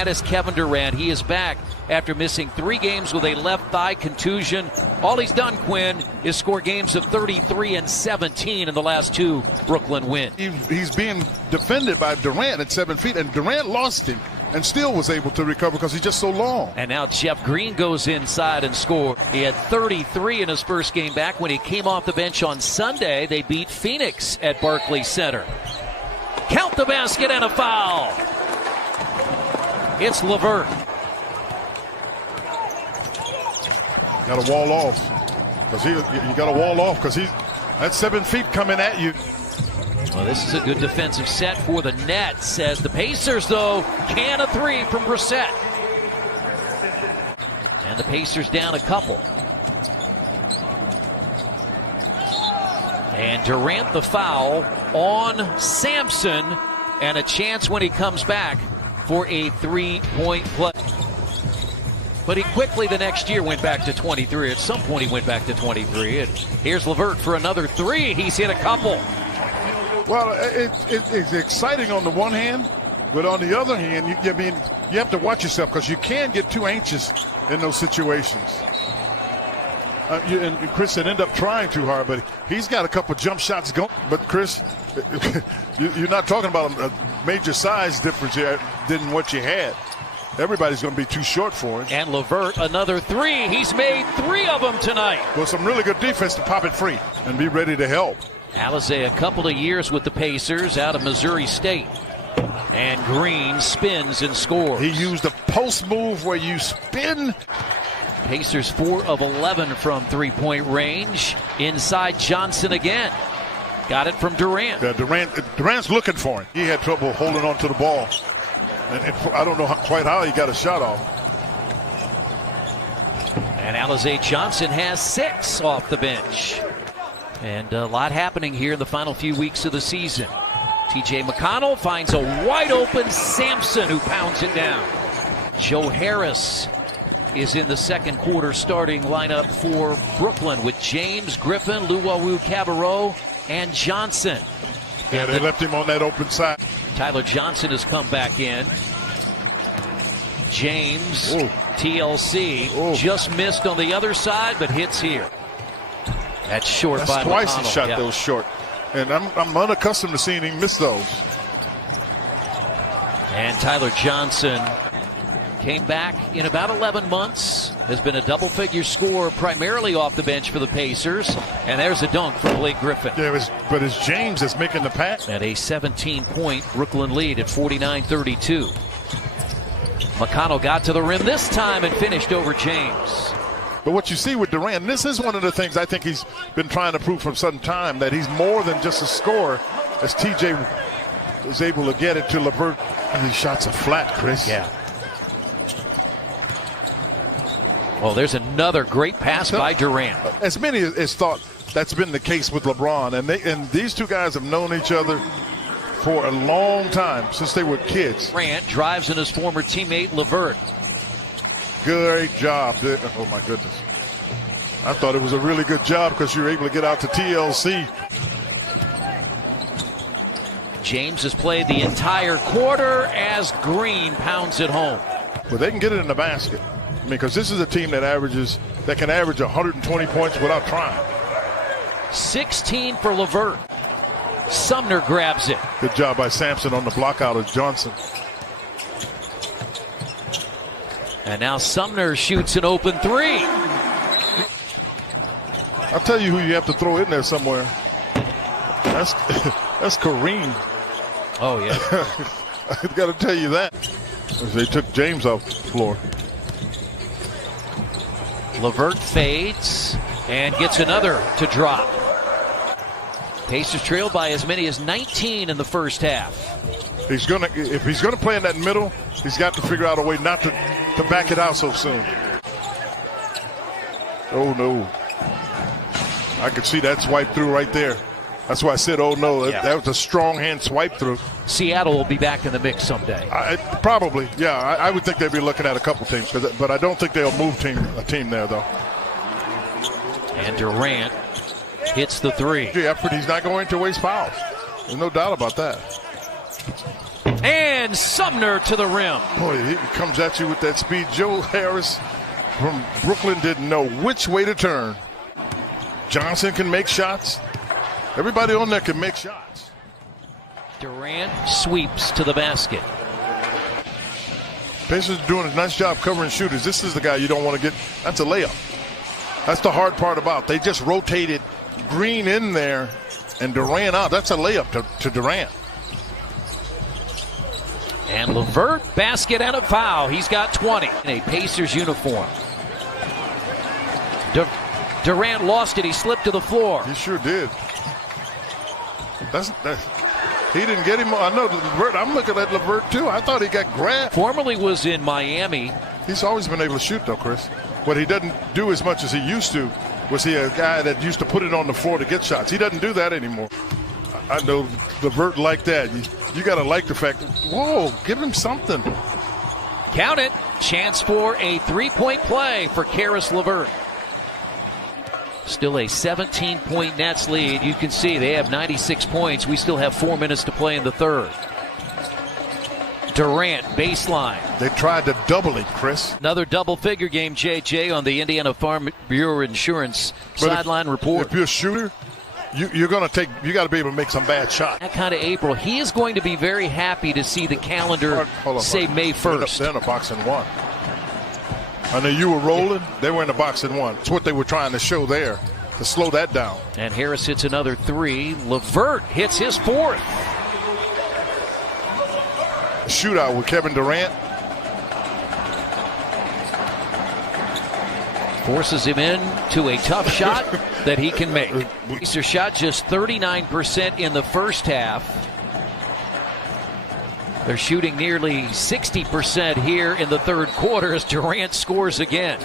that is Kevin Durant. He is back after missing 3 games with a left thigh contusion. All he's done, Quinn, is score games of 33 and 17 in the last 2 Brooklyn wins. He's being defended by Durant at 7 feet, and Durant lost him and still was able to recover because he's just so long. And now Jeff Green goes inside and scores. He had 33 in his first game back. When he came off the bench on Sunday, they beat Phoenix at Barclays Center. Count the basket and a foul. It's LeVert. Got to wall off because you got to wall off because that's 7 feet coming at you. Well, this is a good defensive set for the Nets as the Pacers, though, can a 3 from Brissett. And the Pacers down a couple. And Durant the foul on Sampson, and a chance when he comes back for a 3-point play. But he quickly the next year went back to 23. At some point he went back to 23. And here's LeVert for another 3. He's hit a couple. Well, it's exciting on the one hand, but on the other hand, you have to watch yourself because you can get too anxious in those situations. And Chris said end up trying too hard, but he's got a couple jump shots going. But Chris, you're not talking about a major size difference here than what you had. Everybody's going to be too short for him. And LeVert, another 3. He's made 3 of them tonight. Well, some really good defense to pop it free and be ready to help. Alizé a couple of years with the Pacers out of Missouri State. And Green spins and scores. He used a post move where you spin. Pacers 4 of 11 from 3-point range. Inside Johnson again. Got it from Durant. Yeah, Durant's looking for him. He had trouble holding on to the ball. And I don't know quite how he got a shot off. And Alizé Johnson has 6 off the bench. And a lot happening here in the final few weeks of the season. T.J. McConnell finds a wide open Sampson who pounds it down. Joe Harris is in the second quarter starting lineup for Brooklyn with James, Griffin, Luwawu-Cabarrot, and Johnson. Yeah, they left him on that open side. Tyler Johnson has come back in. James, TLC, just missed on the other side, but hits here. That's short by McConnell. Twice he shot those short. And I'm unaccustomed to seeing him miss those. And Tyler Johnson came back in about 11 months. Has been a double-figure scorer primarily off the bench for the Pacers. And there's a dunk for Blake Griffin. Yeah, but it's James that's making the pass. At a 17-point Brooklyn lead at 49-32. McConnell got to the rim this time and finished over James. But what you see with Durant, this is one of the things I think he's been trying to prove for some time, that he's more than just a scorer, as TJ is able to get it to LeVert. And these shots are flat, Chris. Yeah. Well, there's another great pass by Durant. As many as thought that's been the case with LeBron, and these two guys have known each other for a long time, since they were kids. Durant drives in his former teammate LeVert. Great job. Oh, my goodness. I thought it was a really good job because you were able to get out to TLC. James has played the entire quarter as Green pounds it home. But they can get it in the basket. I mean, because this is a team that can average 120 points without trying. 16 for LeVert. Sumner grabs it. Good job by Sampson on the block out of Johnson. And now Sumner shoots an open 3. I'll tell you who you have to throw in there somewhere. That's Kareem. Oh, yeah. I've got to tell you that. As they took James off the floor. LeVert fades and gets another to drop. Pacers trailed by as many as 19 in the first half. If he's gonna play in that middle, he's got to figure out a way not to back it out so soon. Oh no. I could see that swipe through right there. That's why I said, oh no, yeah. That was a strong hand swipe through. Seattle will be back in the mix someday. Probably, yeah. I would think they'd be looking at a couple teams, but I don't think they'll move a team there though. And Durant hits the 3. The effort, he's not going to waste fouls. There's no doubt about that. And Sumner to the rim. Boy, he comes at you with that speed. Joe Harris from Brooklyn didn't know which way to turn. Johnson can make shots. Everybody on there can make shots. Durant sweeps to the basket. Pacers are doing a nice job covering shooters. This is the guy you don't want to get. That's a layup. That's the hard part about it. They just rotated Green in there and Durant out. That's a layup to Durant. And LeVert, basket and a foul. He's got 20 in a Pacers uniform. Durant lost it. He slipped to the floor. He sure did. He didn't get him. I know LeVert. I'm looking at LeVert too. I thought he got grabbed. Formerly was in Miami. He's always been able to shoot though, Chris. What he doesn't do as much as he used to was he a guy that used to put it on the floor to get shots. He doesn't do that anymore. I know LeVert like that. You got to like the fact, whoa, give him something. Count it. Chance for a three-point play for Caris LeVert. Still a 17-point Nets lead. You can see they have 96 points. We still have 4 minutes to play in the third. Durant, baseline. They tried to double it, Chris. Another double-figure game, JJ, on the Indiana Farm Bureau Insurance sideline report. If you're a shooter, you got to be able to make some bad shots. That kind of April. He is going to be very happy to see the calendar say May 1st. They're in a box and one. I know you were rolling. They were in the box and one. It's what they were trying to show there, to slow that down. And Harris hits another three. LeVert hits his fourth. Shootout with Kevin Durant. Forces him in to a tough shot that he can make. Pacers shot just 39% in the first half. They're shooting nearly 60% here in the third quarter as Durant scores again.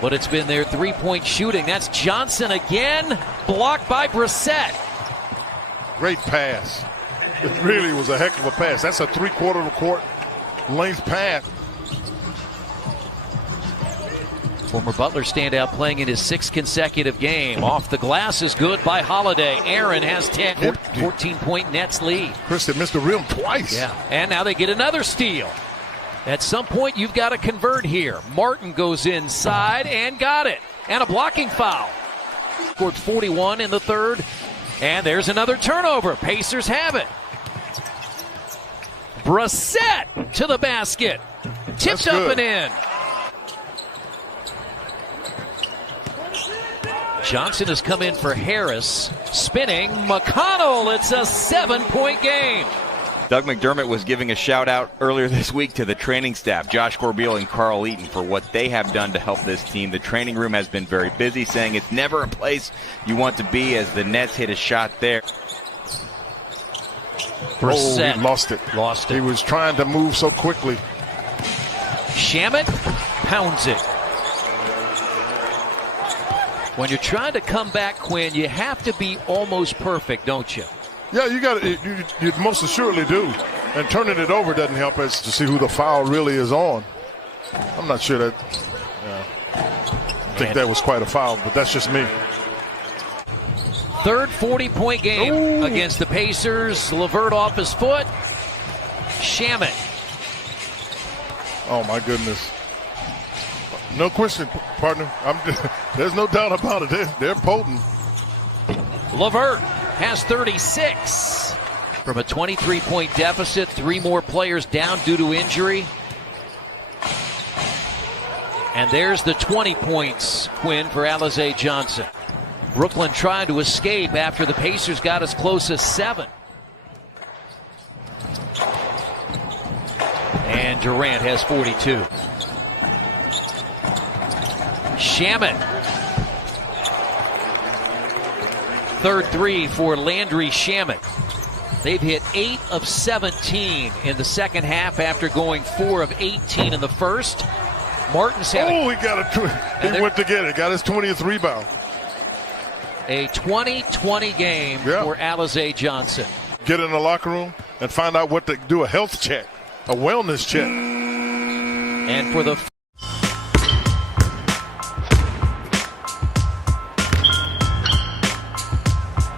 But it's been their three-point shooting. That's Johnson again, blocked by Brissett. Great pass. It really was a heck of a pass. That's a three-quarter of a court length pass. Former Butler standout playing in his sixth consecutive game. Off the glass is good by Holiday. Aaron has 10. 14-point Nets lead. Chris, they missed the rim twice. Yeah, and now they get another steal. At some point, you've got to convert here. Martin goes inside and got it. And a blocking foul. Scored 41 in the third. And there's another turnover. Pacers have it. Brissett to the basket. Tipped up and in. Johnson has come in for Harris. Spinning McConnell. It's a 7-point game. Doug McDermott was giving a shout out earlier this week to the training staff, Josh Corbeil and Carl Eaton, for what they have done to help this team. The training room has been very busy, saying it's never a place you want to be as the Nets hit a shot there. Brissett. He lost it. Lost it. He was trying to move so quickly. Shamet pounds it. When you're trying to come back, Quinn, you have to be almost perfect, don't you? Yeah, you most assuredly do. And turning it over doesn't help us to see who the foul really is on. I'm not sure that. I think that was quite a foul, but that's just me. Third 40-point game against the Pacers. LeVert off his foot. Shamet. Oh, my goodness. No question, partner. There's no doubt about it. They're potent. LeVert has 36. From a 23-point deficit, 3 more players down due to injury. And there's the 20 points, Quinn, for Alize Johnson. Brooklyn trying to escape after the Pacers got as close as 7. And Durant has 42. Shamet. Third three for Landry Shamet. They've hit 8 of 17 in the second half after going 4 of 18 in the first. Martin's had he went to get it. Got his 20th rebound. A 20-20 game for Alize Johnson. Get in the locker room and find out what to do, a health check, a wellness check. And for the